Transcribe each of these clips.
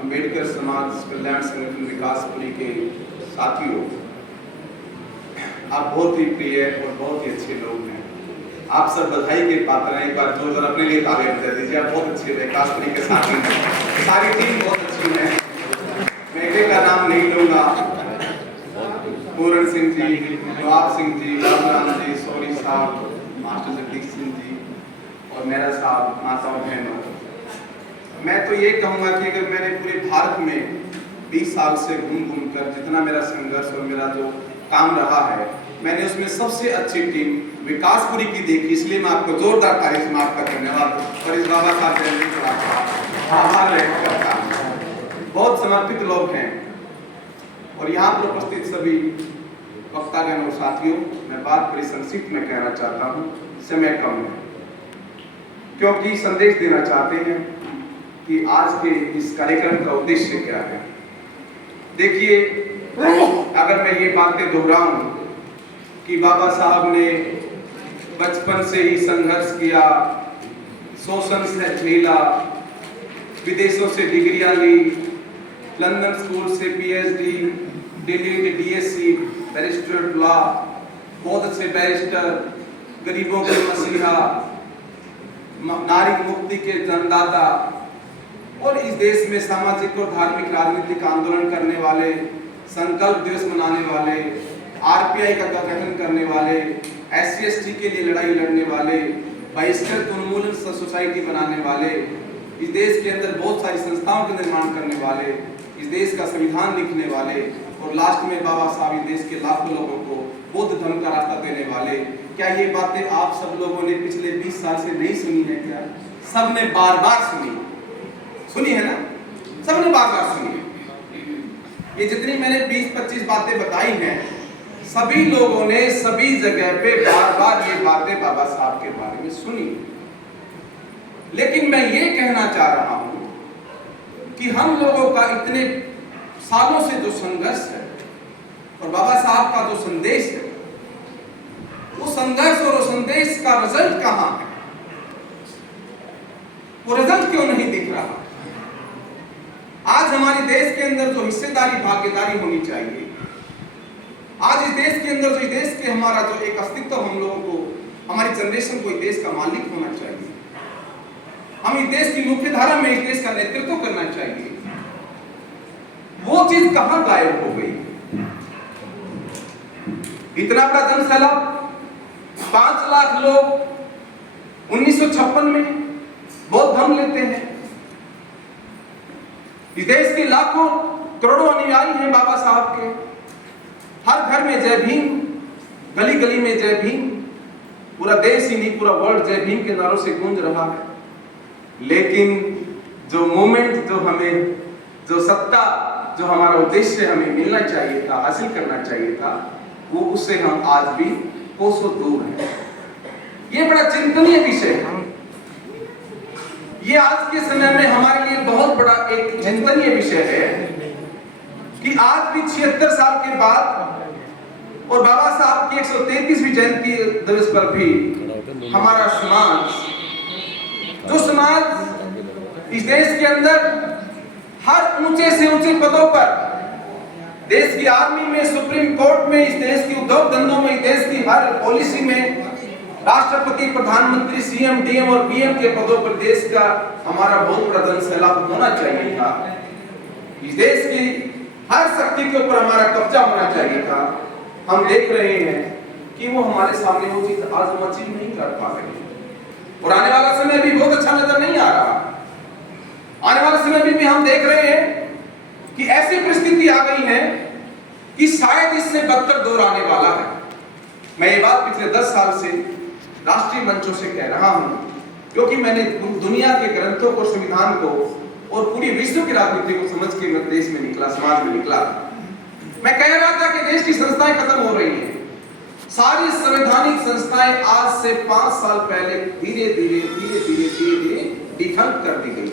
अंबेडकर समाज कल्याण संगठन विकासपुरी के साथियों, आप बहुत ही प्रिय और बहुत ही अच्छे लोग हैं। आप सब बधाई के पात्र हैं। एक बार जोरदार अपने लिए तालियां बजा दीजिए। आप बहुत अच्छे विकासपुरी के साथी हैं। सारी टीम बहुत अच्छी है। मैं एक का नाम नहीं लूंगा। पूरण सिंह जी, नवाब सिंह जी, राम जी, सोरी साहब, मास्टर जगदीश सिंह जी और मेरा साहब, माता और बहनों, मैं तो ये कहूँगा कि अगर मैंने पूरे भारत में 20 साल से घूम कर जितना मेरा संघर्ष और मेरा जो काम रहा है, मैंने उसमें सबसे अच्छी टीम विकासपुरी की देखी। इसलिए मैं आपको जोरदार तारीफ में आपका धन्यवाद और इस बाबा साहब आभार व्यक्त करता हूँ। बहुत समर्पित लोग हैं और यहाँ पर उपस्थित सभी वक्तागण और साथियों, मैं बात बड़ी संक्षिप्त में कहना चाहता हूँ, समय कम है, क्योंकि संदेश देना चाहते हैं कि आज के इस कार्यक्रम का उद्देश्य क्या है। देखिए, अगर मैं ये बातें दोहराऊं कि बाबा साहब ने बचपन से ही संघर्ष किया, शोषण से झेला, विदेशों से डिग्रियां ली, लंदन स्कूल से PhD, Delhi DSC, barrister law, बहुत अच्छे बैरिस्टर, गरीबों के मसीहा, नारी मुक्ति के जन्मदाता और इस देश में सामाजिक और धार्मिक राजनीतिक आंदोलन करने वाले, संकल्प दिवस मनाने वाले, आरपीआई का गठन करने वाले, एससी एसटी के लिए लड़ाई लड़ने वाले, बहिष्कृत उन्मूलन सोसाइटी बनाने वाले, इस देश के अंदर बहुत सारी संस्थाओं का निर्माण करने वाले, इस देश का संविधान लिखने वाले और लास्ट में बाबा साहब इस देश के लाखों लोगों को बौद्ध धर्म का रास्ता देने वाले। क्या ये बातें आप सब लोगों ने पिछले 20 साल से नहीं सुनी है? क्या सबने बार बार सुनी है ना? सबने बार बार सुनी है। ये जितनी मैंने 20-25 बातें बताई हैं, सभी लोगों ने सभी जगह पे बार बार ये बातें बाबा साहब के बारे में सुनी। लेकिन मैं ये कहना चाह रहा हूं कि हम लोगों का इतने सालों से जो संघर्ष है और बाबा साहब का जो संदेश है, वो संघर्ष और संदेश का रिजल्ट कहां है? वो रिजल्ट क्यों नहीं दिख रहा? आज हमारे देश के अंदर जो हिस्सेदारी भागीदारी होनी चाहिए, आज इस देश के अंदर जो इस देश के हमारा जो एक अस्तित्व, हम लोगों को, हमारी जनरेशन को इस देश का मालिक होना चाहिए, हम इस देश की मुख्य धारा में इस देश का नेतृत्व करना चाहिए, वो चीज कहां गायब हो गई? इतना बड़ा जनसैलाब, 5 लाख लोग 1956 में बौद्ध धर्म लेते हैं। इस देश के लाखों करोड़ों अनुयायी हैं बाबा साहब के। हर घर में जय भीम, गली गली में जय भीम, पूरा देश ही नहीं पूरा वर्ल्ड जय भीम के नारों से गूंज रहा है। लेकिन जो मोमेंट, जो हमें, जो सत्ता, जो हमारा उद्देश्य हमें मिलना चाहिए था, हासिल करना चाहिए था, वो उससे हम आज भी कोसों दूर हैं। ये बड़ा चिंतनीय विषय है। ये आज के समय में हमारे लिए बहुत बड़ा एक चिंतनीय विषय है कि आज भी 76 साल के बाद और बाबा साहब की 133वीं जयंती दिवस पर भी हमारा समाज, जो समाज इस देश के अंदर हर ऊंचे से ऊंचे पदों पर, देश की आर्मी में, सुप्रीम कोर्ट में, इस देश की उद्योग धंधों में, इस देश की हर पॉलिसी में, राष्ट्रपति, प्रधानमंत्री, सीएम, डीएम और पीएम के पदों पर देश का हमारा बहुत बड़ा जनसैलाब होना चाहिए था। इस देश की हर शक्ति के ऊपर हमारा कब्जा होना चाहिए था। हम देख रहे हैं कि वो हमारे सामने वो चीज आज हम अचीव नहीं कर पा रहे और आने वाला समय भी बहुत अच्छा नजर नहीं आ रहा। आने वाले समय में भी हम देख रहे हैं कि ऐसी परिस्थिति आ गई है कि शायद इससे बदतर दौर आने वाला है। मैं ये बात पिछले 10 साल से राष्ट्रीय मंचों से कह रहा हूं, क्योंकि मैंने दुनिया के ग्रंथों को, संविधान को और पूरी विश्व की राजनीति को समझ के मैं देश में निकला, समाज में निकला। मैं कह रहा था कि देश की संस्थाएं खत्म हो रही हैं। सारी संवैधानिक संस्थाएं आज से 5 साल पहले धीरे धीरे डिफंक्ट कर दी गई।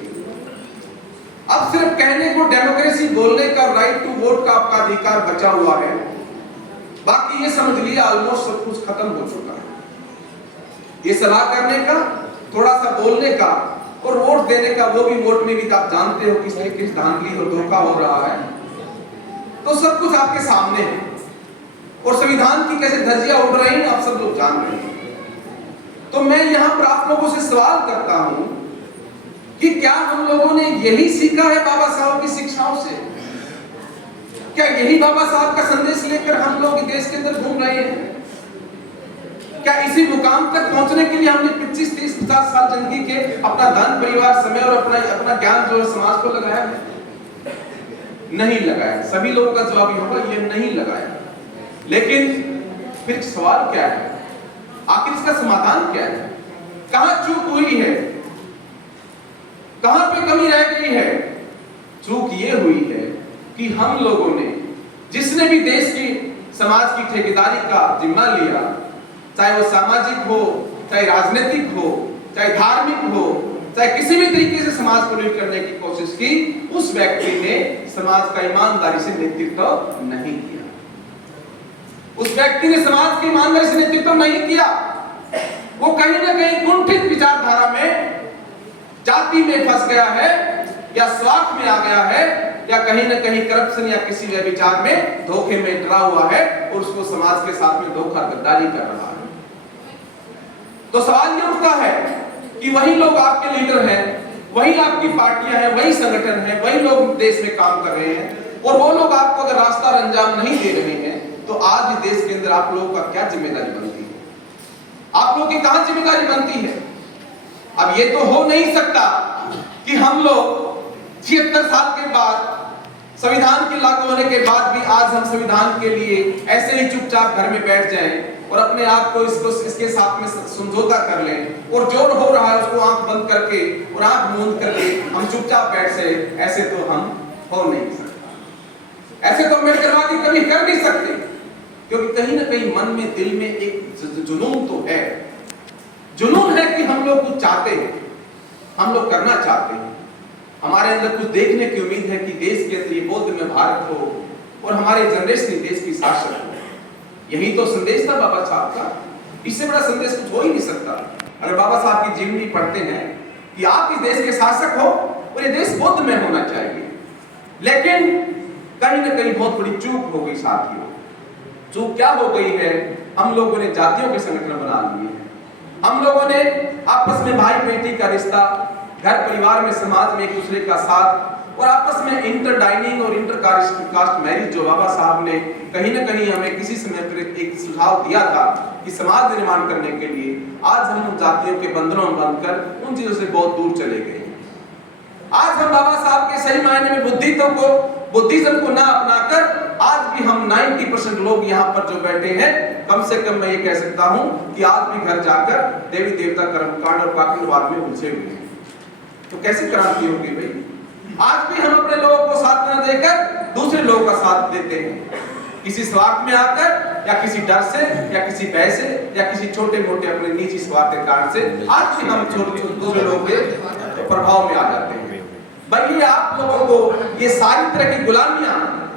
अब सिर्फ कहने को डेमोक्रेसी बोलने का, राइट टू वोट का आपका अधिकार बचा हुआ है, बाकी ये समझ लिया ऑलमोस्ट सब कुछ खत्म हो चुका है। ये सलाह करने का, थोड़ा सा बोलने का और वोट देने का, वो भी वोट में भी आप जानते हो किसने किस धांधली और धोखा हो रहा है। तो सब कुछ आपके सामने है और संविधान की कैसे धज्जियां उड़ रही हैं आप सब लोग जान रहे हैं। तो मैं यहां पर आप लोगों से सवाल करता हूं कि क्या हम लोगों ने यही सीखा है बाबा साहब की शिक्षाओं से? क्या यही बाबा साहब का संदेश लेकर हम लोग देश के अंदर घूम रहे हैं? क्या इसी मुकाम तक पहुंचने के लिए हमने 25, 30, 50 साल जिंदगी के अपना धन, परिवार, समय और अपना ज्ञान जो है समाज को लगाया है? नहीं लगाया। सभी लोगों का जवाब ये होगा, ये नहीं लगाया। लेकिन फिर सवाल क्या है? आखिर इसका समाधान क्या है? कहां चूक हुई है? कहां पे कमी रह गई है? चूक ये हुई है कि हम लोगों ने, जिसने भी देश की समाज की ठेकेदारी का जिम्मा लिया, चाहे वो सामाजिक हो, चाहे राजनीतिक हो, चाहे धार्मिक हो, चाहे किसी भी तरीके से समाज को लीड करने की कोशिश की, उस व्यक्ति ने समाज का ईमानदारी से नेतृत्व नहीं किया। उस व्यक्ति ने समाज की ईमानदारी से नेतृत्व नहीं किया। वो कहीं ना कहीं कुंठित विचारधारा में, जाति में फंस गया है, या स्वार्थ में आ गया है, या कहीं ना कहीं करप्शन या किसी व्यभिचार में, धोखे में डरा हुआ है और उसको समाज के साथ में धोखा गद्दारी कर रहा है। तो सवाल ये उठता है कि वही लोग आपके लीडर हैं, वही आपकी पार्टियां हैं, वही संगठन हैं, वही लोग देश में काम कर रहे हैं, और वो लोग आपको अगर रास्ता अंजाम नहीं दे रहे हैं, तो आज इस देश के अंदर आप लोगों का क्या जिम्मेदारी बनती है? आप लोगों की कहां जिम्मेदारी बनती है? अब ये तो हो नहीं सकता कि हम लोग 76 साल के बाद, संविधान के लागू होने के बाद भी आज हम संविधान के लिए ऐसे ही चुपचाप घर में बैठ जाएं और अपने आप को इसके साथ में समझौता कर लें, और जो हो रहा है उसको आंख बंद करके और आंख मूंद करके हम चुपचाप बैठ से। ऐसे तो हम हो नहीं सकते। ऐसे तो अम्बेडकरवादी कभी कर नहीं सकते, क्योंकि कहीं ना कहीं मन में, दिल में एक जुनून तो है। जुनून है कि हम लोग कुछ चाहते हैं, हम लोग करना चाहते हैं, हमारे अंदर कुछ देखने की उम्मीद है कि देश के अंदर ये बौद्ध में भारत हो और हमारे जनरेशन देश की शासक हो। यही तो संदेश था बाबा साहब का। इससे बड़ा संदेश कुछ हो ही नहीं सकता। अगर बाबा साहब की जीवनी पढ़ते हैं कि आप इस देश के शासक हो और ये देश बौद्ध में होना चाहिए, लेकिन कहीं ना कहीं बहुत बड़ी चूक हो गई साथियों। चूक क्या हो गई है? हम लोगों ने जातियों के संगठन बना लिए हैं। हम लोगों ने आपस में भाई बेटी का रिश्ता, घर परिवार में, समाज में एक दूसरे का साथ, और आपस में इंटर डाइनिंग और इंटर कास्ट मैरिज, जो बाबा साहब ने कहीं ना कहीं हमें किसी समय पर एक सुझाव दिया था कि समाज निर्माण करने के लिए, आज हम उन जातियों के बंधनों में बंधकर उन चीजों से बहुत दूर चले गए। आज हम बाबा साहब के सही मायने में बुद्धिज्म को ना अपनाकर आज भी हम 90% लोग यहाँ पर जो बैठे हैं, कम से कम मैं ये कह सकता हूँ कि आज भी घर जाकर देवी देवता कर्मकांड और पाखंडवाद में उलझे हुए हैं। तो कैसी क्रांति होगी भाई? आज भी हम अपने लोगों को साथ न देकर दूसरे लोगों का साथ देते हैं, किसी स्वार्थ में आकर, या किसी डर से, या किसी भय से, या किसी छोटे मोटे अपने निजी स्वार्थ के कारण से आज भी हम दूसरे लोगों के प्रभाव में आ जाते हैं। भाई ये आप लोगों को ये सारी तरह की गुलामियां,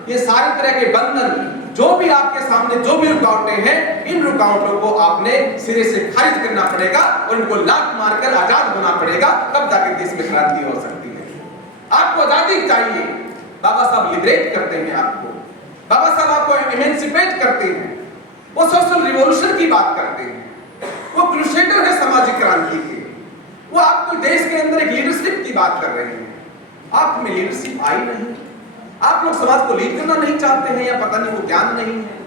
ये सारी तरह के बंधन, जो भी आपके सामने जो भी रुकावटें हैं, इन रुकावटों को आपने सिरे से खारिज करना पड़ेगा और इनको लात मारकर आजाद होना पड़ेगा। तब जाकर देश में क्रांति हो सकती है। आपको आजादी चाहिए, बाबा साहब लिबरेट करते हैं आपको, बाबा साहब आपको इमेंसिपेट करते हैं, वो सोशल रिवॉल्यूशन की बात करते हैं, वो क्रूसेडर है सामाजिक क्रांति के, वो आपको देश के अंदर एक लीडरशिप की बात कर रहे हैं। आप में लीडरशिप आई नहीं, आप लोग समाज को लीड करना नहीं चाहते हैं, या पता नहीं वो ज्ञान नहीं है।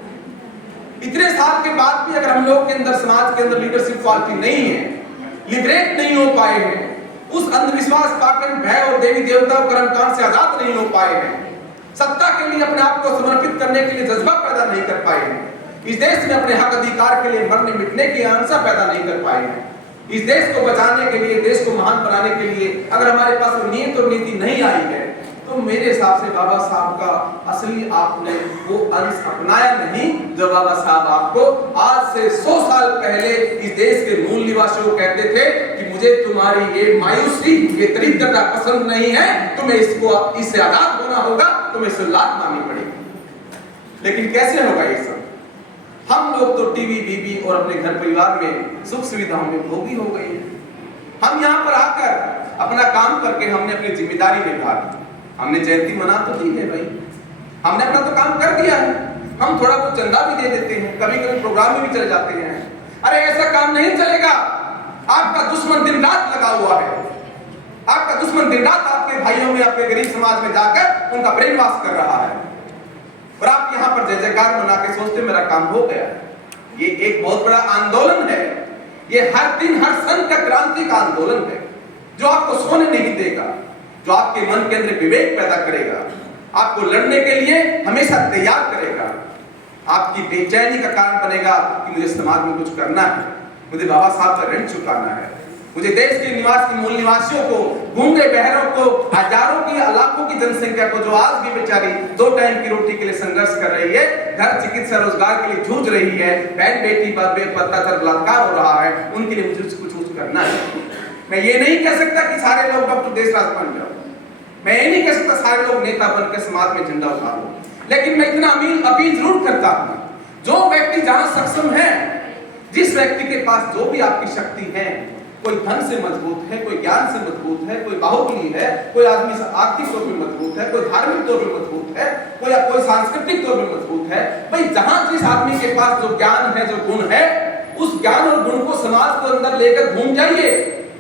इतने साल के बाद भी अगर हम लोग के अंदर, समाज के अंदर लीडरशिप क्वालिटी नहीं है, लिबरेट नहीं हो पाए हैं, उस अंधविश्वास, पाखंड, भय और देवी देवता और कर्मकांड से आजाद नहीं हो पाए हैं, सत्ता के लिए अपने आप को समर्पित करने के लिए जज्बा पैदा नहीं कर पाए हैं, इस देश में अपने हक अधिकार के लिए मरने मिटने की आंसा पैदा नहीं कर पाए हैं, इस देश को बचाने के लिए, देश को महान बनाने के लिए अगर हमारे पास वो नीयत और नीति नहीं आई है, तो मेरे हिसाब से बाबा साहब का असली आपने वो अंश अपनाया नहीं, जो बाबा साहब आपको आज से 100 साल पहले इस देश के मूल निवासियों को कहते थे कि मुझे तुम्हारी ये मायूसी, ये दरिद्रता पसंद नहीं है, तुम्हें इससे आजाद होना होगा, तुम्हें इससे लात मारनी पड़ेगी। लेकिन कैसे होगा ये सब? हम लोग तो टीवी, बीबी और अपने घर परिवार में सुख सुविधाओं में भोगी हो गए हैं। हम यहाँ पर आकर अपना काम करके हमने अपनी जिम्मेदारी निभा दी। हमने जयंती मना तो दी है भाई, हमने अपना तो काम कर दिया है। हम थोड़ा बहुत चंदा भी दे देते हैं, कभी कभी प्रोग्राम में भी चले जाते हैं। अरे ऐसा काम नहीं चलेगा। आपका दुश्मन दिन रात लगा हुआ है, आपका दुश्मन दिन रात आपके भाइयों में, आपके गरीब समाज में जाकर उनका ब्रेन वॉश कर रहा है, और आप यहाँ पर जय जयकार मना के सोचते मेरा काम हो गया। ये एक बहुत बड़ा आंदोलन है, ये हर दिन हर सन का क्रांति का आंदोलन है, जो आपको सोने नहीं देगा, जो आपके मन के अंदर विवेक पैदा करेगा, आपको लड़ने के लिए हमेशा तैयार करेगा, आपकी बेचैनी का कारण बनेगा कि मुझे समाज में कुछ करना है, मुझे बाबा साहब का ऋण चुकाना है, मुझे देश के निवास के मूल निवासियों को, गूंगे बहरों को, हजारों की लाखों की जनसंख्या को, जो आज भी बेचारी 2 टाइम की रोटी के लिए संघर्ष कर रही है, घर चिकित्सा रोजगार के लिए जूझ रही है, बहन बेटी पर अत्याचार बलात्कार हो रहा है, उनके लिए मुझे कुछ करना है। मैं ये नहीं कह सकता कि सारे लोग डॉक्टर देशराज बन जाओ, मैं ये नहीं कह सकता सारे लोग नेता बनकर समाज में झंडा उठा लो, लेकिन मैं इतना अपील जरूर करता हूं, जो व्यक्ति जहां सक्षम है, जिस व्यक्ति के पास जो भी आपकी शक्ति है, कोई धन से मजबूत है, कोई ज्ञान से मजबूत है, कोई बाहुबली है, कोई आदमी आर्थिक तौर पर मजबूत है, कोई धार्मिक तौर पर मजबूत है, कोई सांस्कृतिक तौर पर मजबूत है, भाई जहां जिस आदमी के पास जो ज्ञान है, जो गुण है, उस ज्ञान और गुण को समाज को अंदर लेकर घूम जाइए,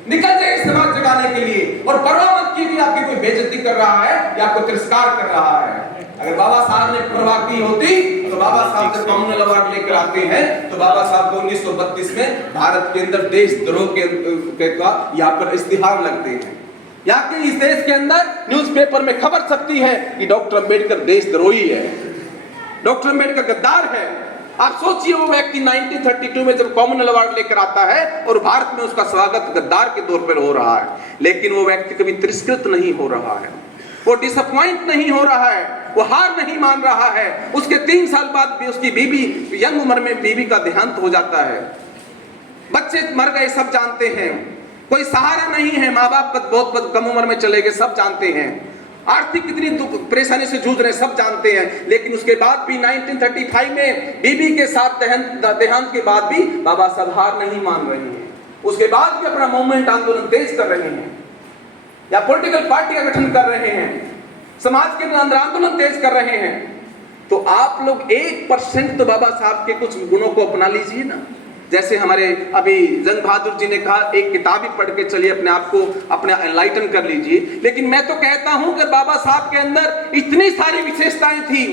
निकल जाइए समाज जगाने के लिए, और परवाह मत कीजिए आपकी कोई बेइज्जती कर रहा है या आपको तिरस्कार कर रहा है। अगर बाबा साहब ने परवाह की होती तो बाबा साहब जब कॉमनवेल्थ अवार्ड लेकर आते हैं तो बाबा साहब को 1932 में भारत के अंदर देशद्रोह के का यहाँ पर इश्तिहार लगते हैं। यहाँ के इस देश के अंदर न्यूज़पेपर में खबर छपती है कि डॉक्टर अंबेडकर देशद्रोही है, डॉक्टर अंबेडकर गद्दार है। आप सोचिए वो व्यक्ति 1932 में जब कॉमनवेल्थ अवार्ड लेकर आता है और भारत में उसका स्वागत गद्दार के तौर पर हो रहा है, लेकिन वो व्यक्ति कभी तिरस्कृत नहीं हो रहा है, वो डिसअपॉइंट नहीं हो रहा है, वो हार नहीं मान रहा है। उसके 3 साल बाद भी उसकी बीवी, यंग उम्र में बीवी का देहांत हो जाता है, बच्चे मर गए सब जानते हैं, कोई सहारा नहीं है, माँ बाप बहुत कम उम्र में चले गए सब जानते हैं, आर्थिक कितनी परेशानी से जूझ रहे सब जानते हैं। लेकिन उसके बाद भी 1935 में बीबी के साथ देहांत के बाद भी बाबा साहब हार नहीं मान रहे हैं, उसके बाद भी अपना मूवमेंट आंदोलन तेज कर रहे हैं, या पॉलिटिकल पार्टी का गठन कर रहे हैं, समाज के अंदर आंदोलन तेज कर रहे हैं। तो आप लोग 1% तो बाबा साहब के कुछ गुणों को अपना लीजिए ना। जैसे हमारे अभी जंग बहादुर जी ने कहा, एक किताब ही पढ़ के चलिए, अपने आप को अपने एनलाइटन कर लीजिए। लेकिन मैं तो कहता हूं कि बाबा साहब के अंदर इतनी सारी विशेषताएं थी।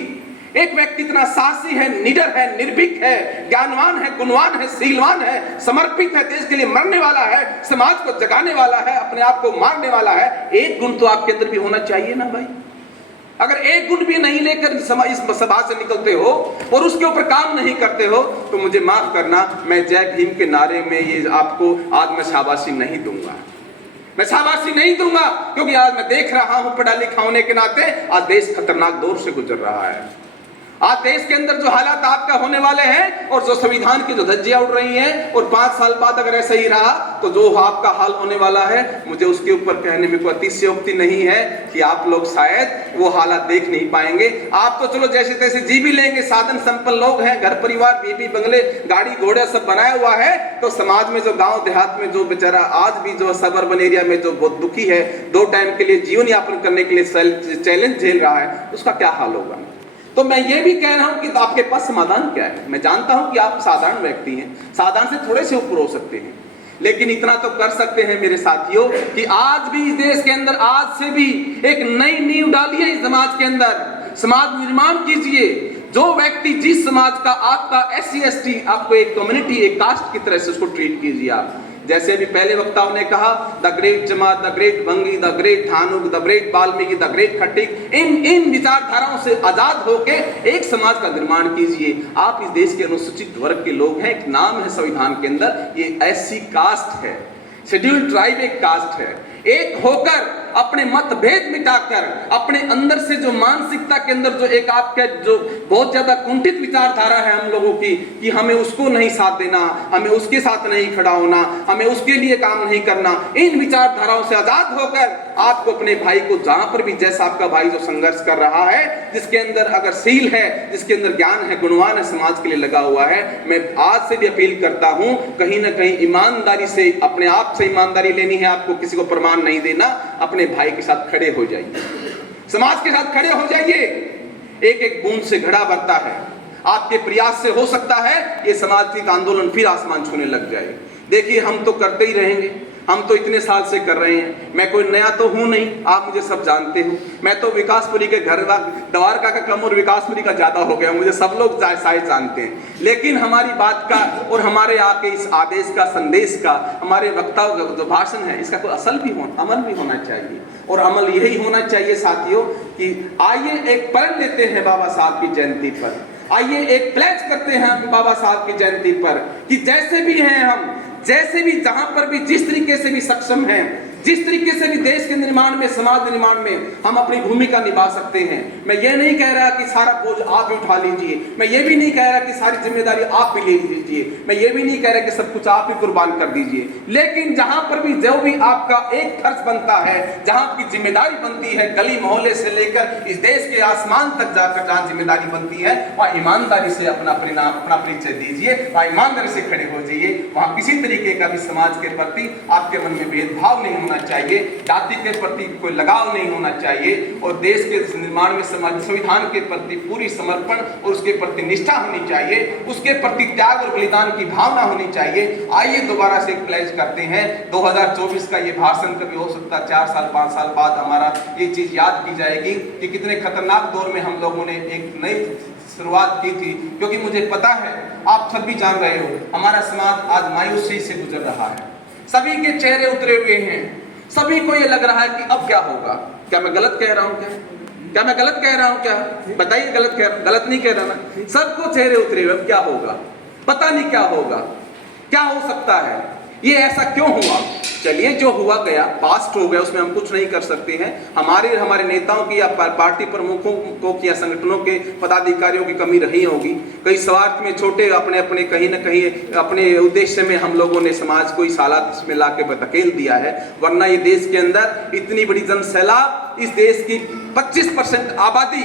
एक व्यक्ति इतना साहसी है, निडर है, निर्भीक है, ज्ञानवान है, गुणवान है, शीलवान है, समर्पित है, देश के लिए मरने वाला है, समाज को जगाने वाला है, अपने आप को मारने वाला है। एक गुण तो आपके अंदर भी होना चाहिए ना भाई। अगर एक गुण भी नहीं लेकर इस सभा से निकलते हो और उसके ऊपर काम नहीं करते हो तो मुझे माफ करना, मैं जय भीम के नारे में ये आपको आज मैं शाबाशी नहीं दूंगा, मैं शाबाशी नहीं दूंगा, क्योंकि आज मैं देख रहा हूं पढ़ा लिखा होने के नाते आज देश खतरनाक दौर से गुजर रहा है। आज देश के अंदर जो हालात आपका होने वाले हैं और जो संविधान की जो धज्जियां उड़ रही हैं, और 5 साल बाद अगर ऐसा ही रहा तो जो आपका हाल होने वाला है, मुझे उसके ऊपर कहने में कोई अतिशयोक्ति नहीं है कि आप लोग शायद वो हालात देख नहीं पाएंगे। आप तो चलो जैसे तैसे जी भी लेंगे, साधन संपन्न लोग हैं, घर परिवार, बीबी बंगले, गाड़ी घोड़े सब बनाया हुआ है। तो समाज में जो गाँव देहात में जो बेचारा आज भी जो सब अर्बन एरिया में जो बहुत दुखी है, 2 टाइम के लिए जीवन यापन करने के लिए चैलेंज झेल रहा है, उसका क्या हाल होगा। तो मैं ये भी कह रहा हूं कि आपके पास समाधान क्या है। मैं जानता हूं कि आप साधारण व्यक्ति हैं, साधारण से थोड़े से ऊपर हो सकते हैं, लेकिन इतना तो कर सकते हैं मेरे साथियों कि आज भी इस देश के अंदर आज से भी एक नई नींव डालिए, इस समाज के अंदर समाज निर्माण कीजिए। जो व्यक्ति जिस समाज का आपका SC ST आपको एक कम्युनिटी, एक कास्ट की तरह से उसको ट्रीट कीजिए आप। जैसे अभी पहले वक्ताओं ने कहा, the great Jamaat, the great Bhangi, the great Dhanuk, the great Valmiki, the great Khatik, इन विचारधाराओं से आजाद होके एक समाज का निर्माण कीजिए। आप इस देश के अनुसूचित वर्ग के लोग हैं, एक नाम है संविधान के अंदर, ये SC कास्ट है, शेड्यूल्ड ट्राइब एक कास्ट है। एक होकर अपने मतभेद मिटाकर अपने अंदर से जो मानसिकता के अंदर जो एक आपके जो बहुत ज्यादा कुंठित विचारधारा है हम लोगों की कि हमें उसको नहीं साथ देना, हमें उसके साथ नहीं खड़ा होना, हमें उसके लिए काम नहीं करना, इन विचारधाराओं से आजाद होकर आपको अपने भाई को, जहां पर भी जैसा आपका भाई जो संघर्ष कर रहा है, जिसके अंदर अगर सील है, जिसके अंदर ज्ञान है, गुणवान है, समाज के लिए लगा हुआ है, मैं आज से भी अपील करता हूं कहीं ना कहीं ईमानदारी से, अपने आप से ईमानदारी लेनी है आपको, किसी को प्रमाण कुर्बान नहीं देना, अपने भाई के साथ खड़े हो जाइए, समाज के साथ खड़े हो जाइए। एक एक बूंद से घड़ा भरता है, आपके प्रयास से हो सकता है ये सामाजिक आंदोलन फिर आसमान छूने लग जाए। देखिए हम तो करते ही रहेंगे, हम तो इतने साल से कर रहे हैं, मैं कोई नया तो हूं नहीं, आप मुझे सब जानते हो। मैं तो विकासपुरी के घर द्वारका का कम और विकासपुरी का ज्यादा हो गया, मुझे सब लोग शायद जानते हैं। लेकिन हमारी बात का और हमारे आके इस आदेश का, संदेश का, हमारे वक्ताओं का जो भाषण है, इसका कोई असल भी अमल भी होना चाहिए। और अमल यही होना चाहिए साथियों कि आइए एक प्रण लेते हैं बाबा साहब की जयंती पर, आइए एक प्लेज करते हैं बाबा साहब की जयंती पर कि जैसे भी हैं हम, जैसे भी जहां पर भी जिस तरीके से भी सक्षम हैं, जिस तरीके से भी देश के निर्माण में, समाज निर्माण में हम अपनी भूमिका निभा सकते हैं। मैं ये नहीं कह रहा कि सारा बोझ आप ही उठा लीजिए, मैं ये भी नहीं कह रहा कि सारी जिम्मेदारी आप भी ले लीजिए, मैं ये भी नहीं कह रहा कि सब कुछ आप ही कुर्बान कर दीजिए। लेकिन जहां पर भी जो भी आपका एक फर्ज बनता है, जहां आपकी जिम्मेदारी बनती है, गली मोहल्ले से लेकर इस देश के आसमान तक जाकर जहां जिम्मेदारी बनती है, वहां ईमानदारी से अपना परिचय दीजिए, वहां ईमानदारी से खड़े हो जाइए। वहां किसी तरीके का भी समाज के प्रति आपके मन में भेदभाव नहीं होना चाहिए, जाति के प्रति कोई लगाव नहीं होना चाहिए, और देश के निर्माण में संविधान के प्रति पूरी समर्पण और उसके प्रति निष्ठा होनी चाहिए, उसके प्रति त्याग और बलिदान की भावना होनी चाहिए। आइए दोबारा से एक प्लेज करते हैं। 2024 का ये भाषण कभी हो सकता है 4 साल 5 साल बाद हमारा ये चीज याद की जाएगी कि कितने खतरनाक दौर में हम लोगों ने एक नई शुरुआत की थी। क्योंकि मुझे पता है, आप सब भी जान रहे हो, हमारा समाज आज मायूसी से गुजर रहा है, सभी के चेहरे उतरे हुए हैं, सभी को ये लग रहा है कि अब क्या होगा। क्या मैं गलत कह रहा हूं? क्या मैं गलत कह रहा हूं? क्या बताइए, गलत नहीं कह रहा ना? सबको चेहरे उतरे हुए, अब क्या होगा, पता नहीं क्या होगा, क्या हो सकता है, ये ऐसा क्यों हुआ। चलिए जो हुआ गया, पास्ट हो गया, उसमें हम कुछ नहीं कर सकते हैं। हमारे नेताओं की या पार्टी प्रमुखों को या संगठनों के पदाधिकारियों की कमी रही होगी। कई स्वार्थ में छोटे अपने कहीं ना कहीं अपने उद्देश्य में हम लोगों ने समाज को इस हालात में लाके धकेल दिया है। वरना ये देश के अंदर इतनी बड़ी जनसैलाब, इस देश की 25% आबादी,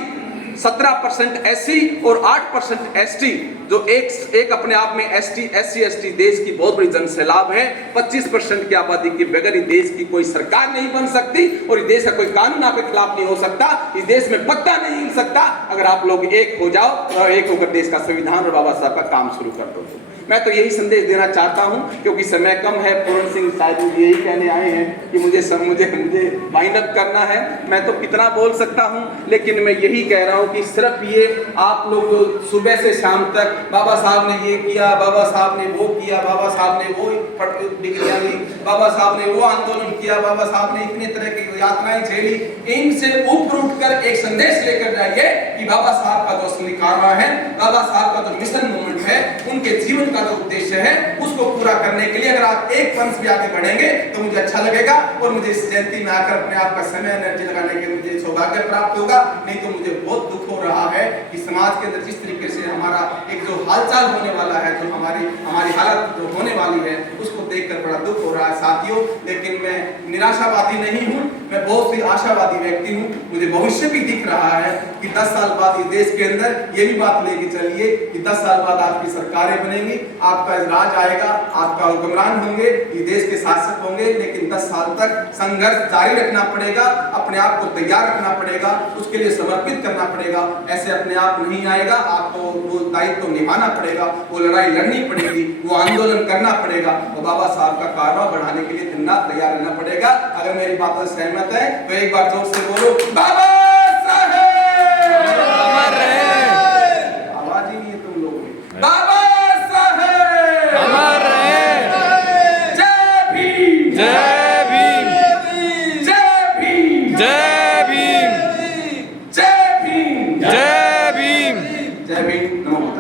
17% एससी और 8% एसटी, जो एक अपने आप में एससी देश की बहुत बड़ी जनसैलाब है। 25% की आबादी के बगैर इस देश की कोई सरकार नहीं बन सकती और इस देश का कोई कानून आपके खिलाफ नहीं हो सकता। इस देश में पत्ता नहीं हिल सकता अगर आप लोग एक हो जाओ और एक होकर देश का संविधान और बाबा साहब का काम शुरू कर दो। मैं तो यही संदेश देना चाहता हूं, क्योंकि समय कम है। पूर्ण सिंह शायद यही कहने आए हैं कि मुझे वाइंड अप करना है। मैं तो कितना बोल सकता हूं, लेकिन मैं यही कह रहा हूं कि सिर्फ ये आप लोग जो सुबह से शाम तक बाबा साहब ने ये किया, बाबा साहब ने वो किया, बाबा साहब ने वो डिग्रियां ली, बाबा साहब ने वो आंदोलन किया, बाबा साहब ने इतने तरह की यात्राएं झेली, इनसे ऊपर उठकर एक संदेश लेकर जाइए कि बाबा साहब का जो स्वीकारा है, बाबा साहब का जो मिशन मूवमेंट है, उनके जीवन का जो उद्देश्य है, उसको पूरा करने के लिए अगर आप एक पंच भी आगे बढ़ेंगे तो मुझे अच्छा लगेगा और मुझे इस जयंती में आकर अपने आप का समय एनर्जी लगाने के मुझे सौभाग्य प्राप्त होगा। नहीं तो मुझे बहुत दुख हो रहा है कि समाज के अंदर जिस तरीके से हमारा एक जो हालचाल होने वाला है, जो हमारी हालत जो होने वाली है, उसको देखकर बड़ा दुख हो रहा है साथियों। लेकिन मैं निराशावादी नहीं हूँ, मैं बहुत ही आशावादी व्यक्ति हूँ। मुझे भविष्य भी दिख रहा है कि 10 साल बाद इस देश के अंदर ये भी बात लेके चलिए कि 10 साल बाद आपकी सरकारें बनेंगी, आपका राज आएगा, आपका हुक्मरान होंगे, ये देश के शासक होंगे। लेकिन 10 साल तक संघर्ष जारी रखना पड़ेगा, अपने आप को तैयार रखना पड़ेगा, उसके लिए समर्पित करना पड़ेगा। ऐसे अपने आप नहीं आएगा, आपको वो दायित्व निभाना पड़ेगा, वो लड़ाई लड़नी पड़ेगी, वो आंदोलन करना पड़ेगा, और बाबा साहब का कारवा बढ़ाने के लिए दिन रात तैयार रहना पड़ेगा। अगर मेरी बातों से सहमत है तो एक बार जोर से बोलो बाबा साहब। अमर रहे। आवाज ही नहीं है तुम लोगों में। बाबा अमर रहे। जय भीम, जय भीम, जय भीम, जय भीम, जय भीम, जय भीम, जय भीम। नमो